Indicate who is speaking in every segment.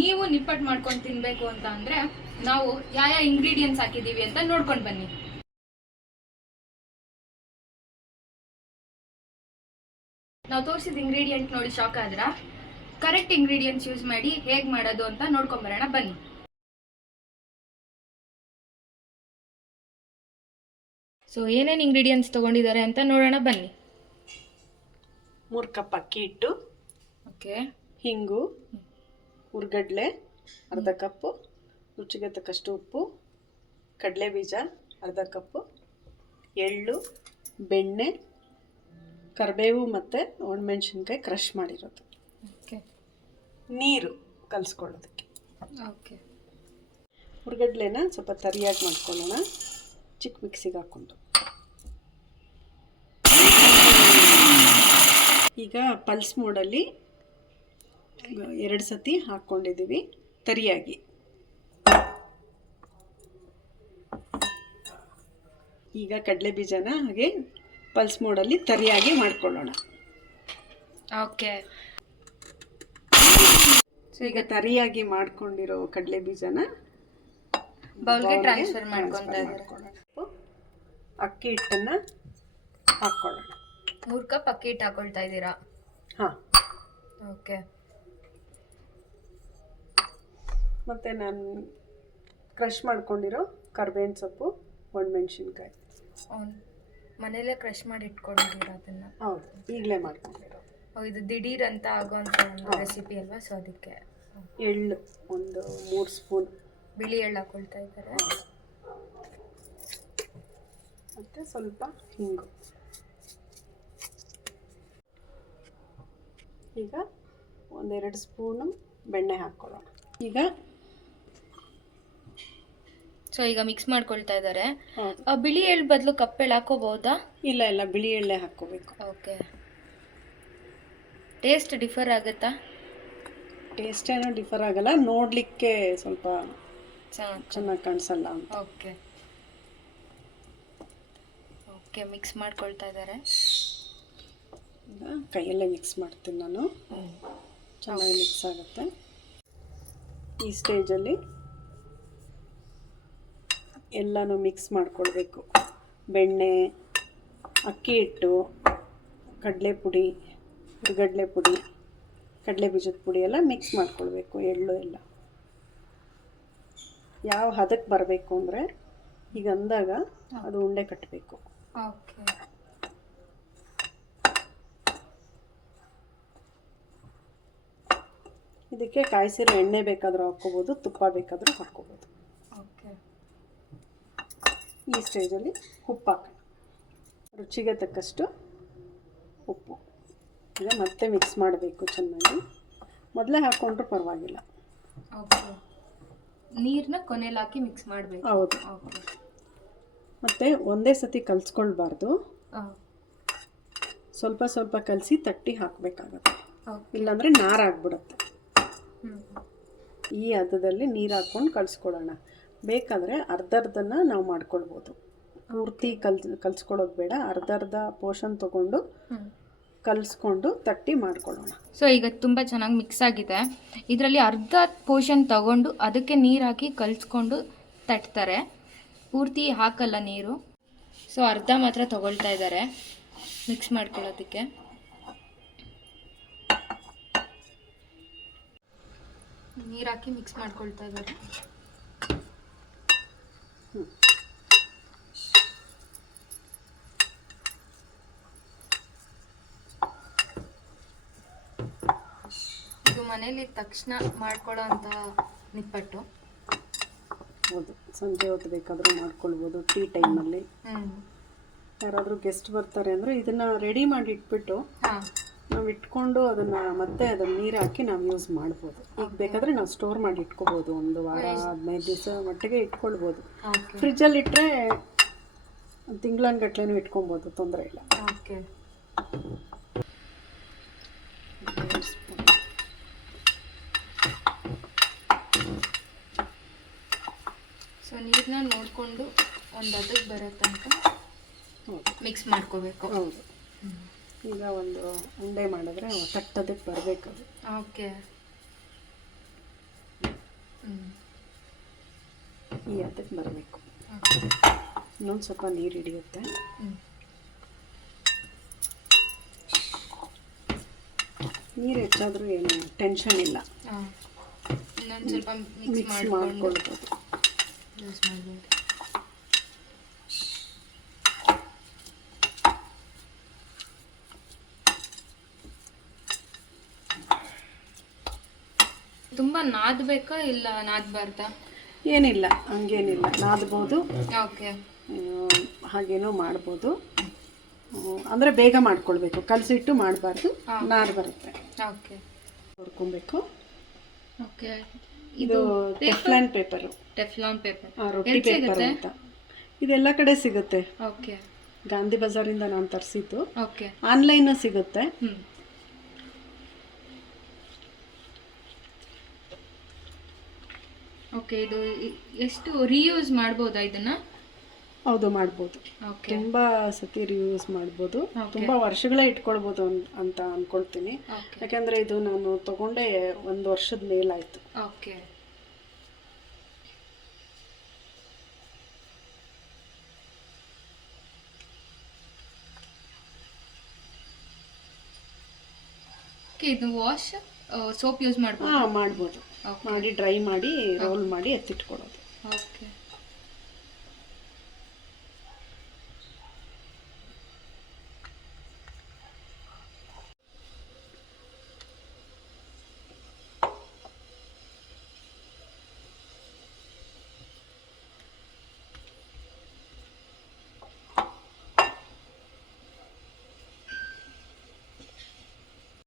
Speaker 1: ನೀವು ನಿಪ್ಪಟ್ ಮಾಡ್ಕೊಂಡು ತಿನ್ಬೇಕು ಅಂತ ಅಂದ್ರೆ ನಾವು ಯಾವ ಯಾವ ಇಂಗ್ರೀಡಿಯೆಂಟ್ಸ್ ಹಾಕಿದೀವಿ ಅಂತ ನೋಡ್ಕೊಂಡು ಬನ್ನಿ. ನಾವು ತೋರಿಸಿದ ಇಂಗ್ರೀಡಿಯೆಂಟ್ ನೋಡಿ ಶಾಕ್ ಆದ್ರ? ಕರೆಕ್ಟ್ ಇಂಗ್ರೀಡಿಯೆಂಟ್ಸ್ ಯೂಸ್ ಮಾಡಿ ಹೇಗೆ ಮಾಡೋದು ಅಂತ ನೋಡ್ಕೊಂಡ್ ಬರೋಣ ಬನ್ನಿ. ಸೊ ಏನೇನು ಇಂಗ್ರೀಡಿಯೆಂಟ್ಸ್ ತಗೊಂಡಿದ್ದಾರೆ ಅಂತ ನೋಡೋಣ ಬನ್ನಿ.
Speaker 2: ಮೂರು ಕಪ್ ಅಕ್ಕಿ ಹಿಟ್ಟು.
Speaker 1: ಓಕೆ
Speaker 2: ಹಿಂಗು. ಹುರ್ಗಡ್ಲೆ ಅರ್ಧ ಕಪ್ಪು ರುಚಿಗೆ ತಕ್ಕಷ್ಟು ಉಪ್ಪು ಕಡಲೆ ಬೀಜ ಅರ್ಧ ಕಪ್ಪು ಎಳ್ಳು ಬೆಣ್ಣೆ ಕರಿಬೇವು ಮತ್ತು ಒಣಮೆಣ್ಸಿನ್ಕಾಯಿ ಕ್ರಷ್ ಮಾಡಿರೋದು.
Speaker 1: ಓಕೆ.
Speaker 2: ನೀರು ಕಲಿಸ್ಕೊಳ್ಳೋದಕ್ಕೆ.
Speaker 1: ಓಕೆ.
Speaker 2: ಹುರ್ಗಡ್ಲೆನ ಸ್ವಲ್ಪ ತರಿಯಾಗಿ ಮಾಡ್ಕೊಳ್ಳೋಣ. ಚಿಕ್ಕ ಮಿಕ್ಸಿಗೆ ಹಾಕ್ಕೊಂಡು. ಈಗ ಪಲ್ಸ್ ಮೋಡಲ್ಲಿ ಎರಡು ಸತಿ ಹಾಕ್ಕೊಂಡಿದ್ದೀವಿ. ತರಿಯಾಗಿ ಈಗ ಕಡಲೆ ಬೀಜನ ಹಾಗೆ ಪಲ್ಸ್ ಮೋಡಲ್ಲಿ ತರಿಯಾಗಿ ಮಾಡ್ಕೊಳ್ಳೋಣ.
Speaker 1: ಓಕೆ.
Speaker 2: ಸೊ ಈಗ ತರಿಯಾಗಿ ಮಾಡ್ಕೊಂಡಿರೋ ಕಡಲೆ ಬೀಜನ
Speaker 1: ಬೌಲ್ಗೆ ಟ್ರಾನ್ಸ್ಫರ್ ಮಾಡ್ಕೊಂತ
Speaker 2: ಅಕ್ಕಿ ಹಿಟ್ಟನ್ನ ಹಾಕ್ಕೊಳ್ಳೋಣ.
Speaker 1: ಮೂರು ಕಪ್ ಅಕ್ಕಿ ಹಿಟ್ಟು ಹಾಕೊಳ್ತಾ ಇದ್ದೀರಾ?
Speaker 2: ಹಾಂ.
Speaker 1: ಓಕೆ.
Speaker 2: ಮತ್ತು ನಾನು ಕ್ರಷ್ ಮಾಡ್ಕೊಂಡಿರೋ ಕರ್ಬೇವಿನ ಸೊಪ್ಪು ಒಣಮೆಣ್ಸಿನ್ಕಾಯಿ.
Speaker 1: ಮನೇಲೇ ಕ್ರಶ್ ಮಾಡಿ ಇಟ್ಕೊಂಡಿರೋ ಅದನ್ನ?
Speaker 2: ಹೌದು ಈಗಲೇ ಮಾಡ್ಕೊಂಡಿರೋ.
Speaker 1: ಓ, ಇದು ದಿಢೀರ್ ಅಂತ ಆಗೋಂಥ ಒಂದು ರೆಸಿಪಿ ಅಲ್ವಾ? ಸೊ ಅದಕ್ಕೆ.
Speaker 2: ಎಳ್ಳು ಒಂದು ಮೂರು ಸ್ಪೂನ್
Speaker 1: ಬಿಳಿ ಎಳ್ಳು ಹಾಕೊಳ್ತಾ ಇದ್ದಾರೆ.
Speaker 2: ಮತ್ತು ಸ್ವಲ್ಪ ಹಿಂಗು. ಈಗ ಒಂದೆರಡು ಸ್ಪೂನು ಬೆಣ್ಣೆ ಹಾಕ್ಕೊಳ್ಳೋಣ. ಈಗ
Speaker 1: ಸೊ ಈಗ ಮಿಕ್ಸ್ ಮಾಡ್ಕೊಳ್ತಾ ಇದ್ದಾರೆ ಬಿಳಿ ಎಳ್ಳು ಬದಲು ಕಪ್ಪೆಳ್ ಹಾಕೋಬಹುದಾ?
Speaker 2: ಇಲ್ಲ ಇಲ್ಲ ಬಿಳಿ ಎಳ್ಳೆ ಹಾಕೋಬೇಕು
Speaker 1: ಓಕೆ. ಟೇಸ್ಟ್ ಡಿಫರ್ ಆಗುತ್ತಾ?
Speaker 2: ಟೇಸ್ಟ್ ಏನೋ ಡಿಫರ್ ಆಗಲ್ಲ. ನೋಡಲಿಕ್ಕೆ ಸ್ವಲ್ಪ
Speaker 1: ಚೆನ್ನಾಗಿ
Speaker 2: ಚೆನ್ನಾಗಿ ಕಾಣಿಸಲ್ಲ ಅಂತ.
Speaker 1: ಓಕೆ. ಓಕೆ ಮಿಕ್ಸ್ ಮಾಡ್ಕೊಳ್ತಾ ಇದ್ದಾರೆ
Speaker 2: ಈಗ ಕೈಯಲ್ಲೇ ಮಿಕ್ಸ್ ಮಾಡ್ತೀನಿ ನಾನು. ಚೆನ್ನಾಗಿ ಮಿಕ್ಸ್ ಆಗುತ್ತೆ. ಈ ಸ್ಟೇಜಲ್ಲಿ ಎಲ್ಲನೂ ಮಿಕ್ಸ್ ಮಾಡ್ಕೊಳ್ಬೇಕು. ಬೆಣ್ಣೆ ಅಕ್ಕಿ ಹಿಟ್ಟು ಕಡಲೆ ಪುಡಿ ಹುರಿಗಡಲೆ ಪುಡಿ ಕಡಲೆ ಬೀಜದ ಪುಡಿ ಎಲ್ಲ ಮಿಕ್ಸ್ ಮಾಡ್ಕೊಳ್ಬೇಕು ಎಳ್ಳು ಎಲ್ಲ. ಯಾವ ಹದಕ್ಕೆ ಬರಬೇಕು ಅಂದರೆ ಈಗ ಅಂದಾಗ ಅದು ಉಂಡೆ ಕಟ್ಟಬೇಕು
Speaker 1: ಓಕೆ.
Speaker 2: ಇದಕ್ಕೆ ಕಾಯಿಸಿರೋ ಎಣ್ಣೆ ಬೇಕಾದರೂ ಹಾಕ್ಕೋಬೋದು ತುಪ್ಪ ಬೇಕಾದರೂ ಹಾಕ್ಕೋಬೋದು. ಈ ಸ್ಟೇಜಲ್ಲಿ ಉಪ್ಪು ಹಾಕೋಣ ರುಚಿಗೆ ತಕ್ಕಷ್ಟು ಉಪ್ಪು. ಈಗ ಮತ್ತೆ ಮಿಕ್ಸ್ ಮಾಡಬೇಕು ಚೆನ್ನಾಗಿ. ಮೊದಲೇ ಹಾಕ್ಕೊಂಡ್ರೂ ಪರವಾಗಿಲ್ಲ.
Speaker 1: ಓಕೆ ನೀರನ್ನ ಕೊನೆಯಲ್ಲಿ ಹಾಕಿ ಮಿಕ್ಸ್ ಮಾಡಬೇಕು.
Speaker 2: ಹೌದು.
Speaker 1: ಓಕೆ
Speaker 2: ಮತ್ತು ಒಂದೇ ಸತಿ ಕಲಿಸ್ಕೊಳ್ಬಾರ್ದು. ಸ್ವಲ್ಪ ಸ್ವಲ್ಪ ಕಲಸಿ ತಟ್ಟಿ ಹಾಕಬೇಕಾಗತ್ತೆ. ಇಲ್ಲಾಂದರೆ ನಾರಾಗ್ಬಿಡುತ್ತೆ. ಈ ಹದದಲ್ಲಿ ನೀರು ಹಾಕ್ಕೊಂಡು ಕಲಿಸ್ಕೊಳ್ಳೋಣ. ಬೇಕಾದರೆ ಅರ್ಧ ಅರ್ಧನ ನಾವು ಮಾಡ್ಕೊಳ್ಬೋದು. ಪೂರ್ತಿ ಕಲ್ ಕಲಿಸ್ಕೊಳ್ಳೋದು ಬೇಡ ಅರ್ಧ ಅರ್ಧ ಪೋರ್ಷನ್ ತೊಗೊಂಡು ಕಲಿಸ್ಕೊಂಡು ತಟ್ಟಿ ಮಾಡ್ಕೊಳ್ಳೋಣ.
Speaker 1: ಸೊ ಈಗ ತುಂಬ ಚೆನ್ನಾಗಿ ಮಿಕ್ಸ್ ಆಗಿದೆ. ಇದರಲ್ಲಿ ಅರ್ಧ ಪೋರ್ಷನ್ ತಗೊಂಡು ಅದಕ್ಕೆ ನೀರು ಹಾಕಿ ಕಲಿಸ್ಕೊಂಡು ತಟ್ತಾರೆ. ಪೂರ್ತಿ ಹಾಕಲ್ಲ ನೀರು. ಸೊ ಅರ್ಧ ಮಾತ್ರ ತಗೊಳ್ತಾ ಇದ್ದಾರೆ ಮಿಕ್ಸ್ ಮಾಡ್ಕೊಳ್ಳೋದಕ್ಕೆ. ನೀರು ಹಾಕಿ ಮಿಕ್ಸ್ ಮಾಡ್ಕೊಳ್ತಾ ಇದ್ದಾರೆ ಇದು ಮನೇಲಿ ತಕ್ಷಣ ಮಾಡ್ಕೊಳ್ಳೋ ಅಂತ ನಿಪ್ಪಟ್ಟು.
Speaker 2: ಹೌದು ಸಂಜೆ ಹೊತ್ತು ಬೇಕಾದರೂ ಮಾಡ್ಕೊಳ್ಬೋದು ಟೀ ಟೈಮಲ್ಲಿ.
Speaker 1: ಹ್ಞೂ
Speaker 2: ಯಾರಾದರೂ ಗೆಸ್ಟ್ ಬರ್ತಾರೆ ಅಂದರೆ ಇದನ್ನು ರೆಡಿ ಮಾಡಿ ಇಟ್ಬಿಟ್ಟು
Speaker 1: ಹಾಂ.
Speaker 2: ನಾವು ಇಟ್ಕೊಂಡು ಅದನ್ನು ಮತ್ತೆ ಅದನ್ನು ನೀರು ಹಾಕಿ ನಾವು ಯೂಸ್ ಮಾಡ್ಬೋದು. ಈಗ ಬೇಕಾದರೆ ನಾವು ಸ್ಟೋರ್ ಮಾಡಿ ಇಟ್ಕೋಬೋದು. ಒಂದು ವಾರ ಹದಿನೈದು ದಿವಸ ಮಟ್ಟಿಗೆ ಇಟ್ಕೊಳ್ಬೋದು. ಫ್ರಿಜ್ಜಲ್ಲಿ ಇಟ್ಟರೆ ತಿಂಗಳನ್ಗಟ್ಲೆನೂ ಇಟ್ಕೊಬೋದು ತೊಂದರೆ ಇಲ್ಲ.
Speaker 1: ಓಕೆ ಸೊ ನೀರನ್ನ ನೋಡಿಕೊಂಡು ಒಂದು ಅದಕ್ಕೆ ಬರೋ ತನಕ ಮಿಕ್ಸ್ ಮಾಡ್ಕೋಬೇಕು.
Speaker 2: ಹೌದು. ಈಗ ಒಂದು ಉಂಡೆ ಮಾಡಿದ್ರೆ ತಟ್ಟದಕ್ಕೆ ಬರಬೇಕು ಅದು.
Speaker 1: ಓಕೆ.
Speaker 2: ಈ ಅದಕ್ಕೆ ಬರಬೇಕು. ಇನ್ನೊಂದು ಸ್ವಲ್ಪ ನೀರು ಹಿಡಿಯುತ್ತೆ. ನೀರು ಹೆಚ್ಚಾದರೂ ಏನು ಟೆನ್ಷನ್ ಇಲ್ಲ.
Speaker 1: ಸ್ವಲ್ಪ ಮಿಕ್ಸ್
Speaker 2: ಮಾಡ್ಕೊಳ್ಬೋದು
Speaker 1: ತುಂಬ ನಾದಬೇಕಾ ಇಲ್ಲ ನಾದಬಾರ್ದಾ?
Speaker 2: ಏನಿಲ್ಲ ಹಂಗೇನಿಲ್ಲ. ನಾದ್ಬೋದು.
Speaker 1: ಓಕೆ.
Speaker 2: ಹಾಗೇನೋ ಮಾಡ್ಬೋದು. ಅಂದರೆ ಬೇಗ ಮಾಡ್ಕೊಳ್ಬೇಕು. ಕಲಸಿಟ್ಟು ಮಾಡಬಾರ್ದು ನಾರು ಬರುತ್ತೆ.
Speaker 1: ಓಕೆ.
Speaker 2: ಹುರ್ಕೊಬೇಕು
Speaker 1: ಓಕೆ.
Speaker 2: ಇದು ಟೆಫ್ಲಾನ್ ಪೇಪರು?
Speaker 1: Teflon paper.
Speaker 2: ರೊಟ್ಟಿ ಪೇಪರ್ ಅಂತ. ಇದೆಲ್ಲ ಕಡೆ ಸಿಗುತ್ತೆ.
Speaker 1: ಓಕೆ.
Speaker 2: ಗಾಂಧಿ ಬಜಾರಿಂದ ನಾನು ತರಿಸಿದ್ದು.
Speaker 1: ಓಕೆ.
Speaker 2: ಆನ್ಲೈನು ಸಿಗುತ್ತೆ.
Speaker 1: ಓಕೆ ಇದು ಎಷ್ಟು ರೀಯೂಸ್ ಮಾಡ್ಬೋದಾ ಇದನ್ನ?
Speaker 2: ಹೌದು ಮಾಡ್ಬೋದು. ತುಂಬಾ ಸತಿ ರಿಯೂಸ್ ಮಾಡ್ಬೋದು. ತುಂಬಾ ವರ್ಷಗಳೇ ಇಟ್ಕೊಳ್ಬೋದು ಅಂತ ಅನ್ಕೊಳ್ತೀನಿ. ಯಾಕಂದ್ರೆ ಇದು ನಾನು ತಗೊಂಡೇ ಒಂದು ವರ್ಷದ ಮೇಲಾಯ್ತು.
Speaker 1: ಓಕೆ ಓಕೆ ಇದು ವಾಶ್ ಸೋಪ್ ಯೂಸ್ ಮಾಡ್ಬೋದು?
Speaker 2: ಹಾಂ ಮಾಡ್ಬೋದು. ಮಾಡಿ ಡ್ರೈ ಮಾಡಿ ರೋಲ್ ಮಾಡಿ ಎತ್ತಿಟ್ಕೊಳ್ಳೋದು
Speaker 1: ಓಕೆ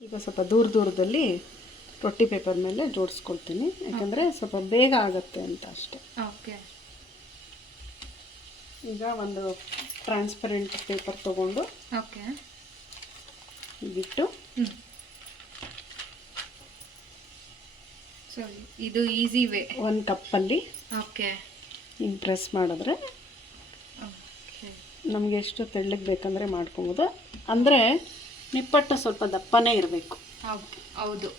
Speaker 2: ಈಗ ಸ್ವಲ್ಪ ದೂರ ದೂರದಲ್ಲಿ ರೊಟ್ಟಿ ಪೇಪರ್ ಮೇಲೆ ಜೋಡಿಸ್ಕೊಳ್ತೀನಿ. ಯಾಕಂದರೆ ಸ್ವಲ್ಪ ಬೇಗ ಆಗುತ್ತೆ ಅಂತ ಅಷ್ಟೆ.
Speaker 1: ಓಕೆ
Speaker 2: ಈಗ ಒಂದು ಟ್ರಾನ್ಸ್ಪರೆಂಟ್ ಪೇಪರ್ ತೊಗೊಂಡು
Speaker 1: ಓಕೆ
Speaker 2: ಬಿಟ್ಟು
Speaker 1: ಸೊ ಇದು ಈಸಿ ವೇ
Speaker 2: ಒಂದು ಕಪ್ಪಲ್ಲಿ
Speaker 1: ಓಕೆ
Speaker 2: ಹಿಂಗೆ ಪ್ರೆಸ್ ಮಾಡಿದ್ರೆ ನಮಗೆ ಎಷ್ಟು ತೆಳ್ಳಗೆ ಬೇಕಂದರೆ ಮಾಡ್ಕೊಬೋದು. ಅಂದರೆ ನಿಪ್ಪಟ್ಟು ಸ್ವಲ್ಪ ದಪ್ಪನೇ ಇರಬೇಕು.
Speaker 1: ಹೌದು.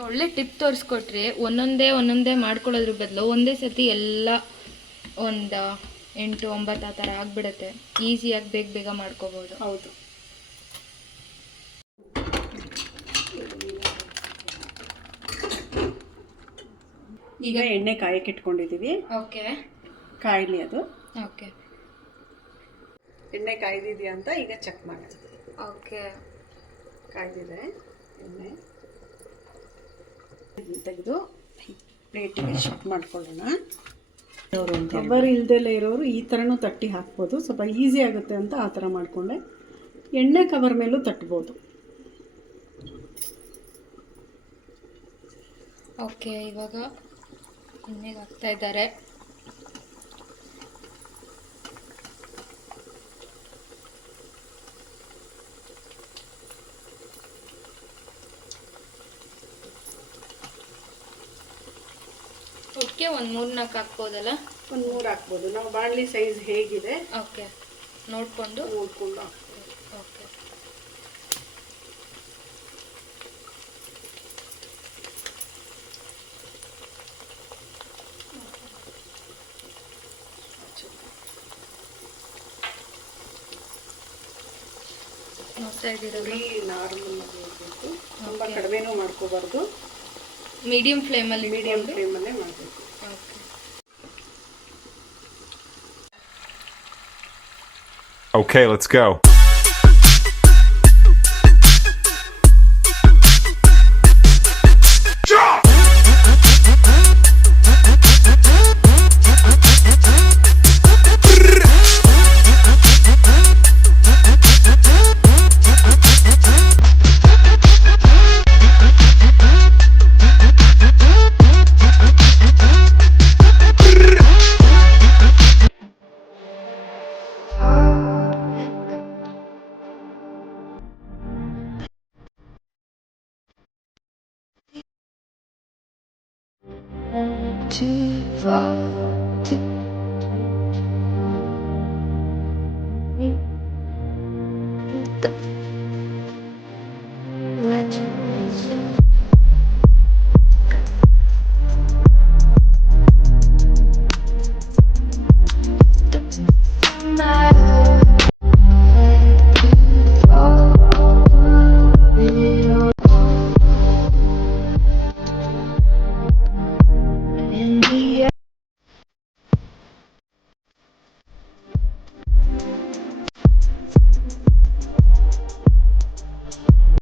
Speaker 1: ಒಳ್ಳೆ ಟಿಪ್ ತೋರಿಸ್ಕೊಟ್ರಿ ಒಂದೊಂದೇ ಒಂದೊಂದೇ ಮಾಡ್ಕೊಳ್ಳೋದ್ರ ಬದಲು ಒಂದೇ ಸತಿ ಎಲ್ಲ ಒಂದು ಎಂಟು ಒಂಬತ್ತು ಆ ಥರ ಆಗಿಬಿಡುತ್ತೆ. ಈಸಿಯಾಗಿ ಬೇಗ ಬೇಗ ಮಾಡ್ಕೋಬೋದು.
Speaker 2: ಹೌದು. ಈಗ ಎಣ್ಣೆ ಕಾಯಕ್ಕೆ ಇಟ್ಕೊಂಡಿದ್ದೀವಿ.
Speaker 1: ಓಕೆ.
Speaker 2: ಕಾಯಿಲಿ ಅದು.
Speaker 1: ಓಕೆ.
Speaker 2: ಎಣ್ಣೆ ಕಾಯ್ದಿದೆಯಾ ಅಂತ ಈಗ ಚೆಕ್ ಮಾಡ್ತೀವಿ
Speaker 1: ಓಕೆ.
Speaker 2: ಕಾಯ್ದಿದೆ ಎಣ್ಣೆ. ತೆಗೆದು ಪ್ಲೇಟಿಗೆ ಶಿಫ್ಟ್ ಮಾಡ್ಕೊಳ್ಳೋಣ. ರಬ್ಬರ್ ಇಲ್ದೆಲ್ಲ ಇರೋರು ಈ ಥರನೂ ತಟ್ಟಿ ಹಾಕ್ಬೋದು. ಸ್ವಲ್ಪ ಈಸಿ ಆಗುತ್ತೆ ಅಂತ ಆ ಥರ ಮಾಡಿಕೊಂಡೆ. ಎಣ್ಣೆ ಕವರ್ ಮೇಲೂ ತಟ್ಬೋದು.
Speaker 1: ಓಕೆ ಇವಾಗ ಎಣ್ಣೆಗೆ ಹಾಕ್ತಾ ಇದ್ದಾರೆ. ಓಕೆ ಒಂದು ಮೂರು ನಾಲ್ಕು ಹಾಕ್ಬೋದಲ್ಲ?
Speaker 2: ಒಂದು ಮೂರು ಹಾಕ್ಬೋದು. ನಾವು ಬಾಣಲಿ ಸೈಜ್ ಹೇಗಿದೆ?
Speaker 1: ಓಕೆ. ನೋಡಿಕೊಂಡು?
Speaker 2: ನೋಡ್ಕೊಂಡು
Speaker 1: ಓಕೆ. ನೋಡ್ತಾ ಇದ್ದೀರಲ್ಲ
Speaker 2: ನಾರ್ಮಲ್ ತುಂಬ ಕಡಿಮೆನೂ ಮಾಡ್ಕೋಬಾರ್ದು.
Speaker 1: ಮೀಡಿಯಂ ಫ್ಲೇಮಲ್ಲಿ
Speaker 2: ಮೀಡಿಯಮ್ ಫ್ಲೇಮಲ್ಲೇ ಮಾಡಬೇಕು.
Speaker 3: Okay, let's go.
Speaker 4: Too far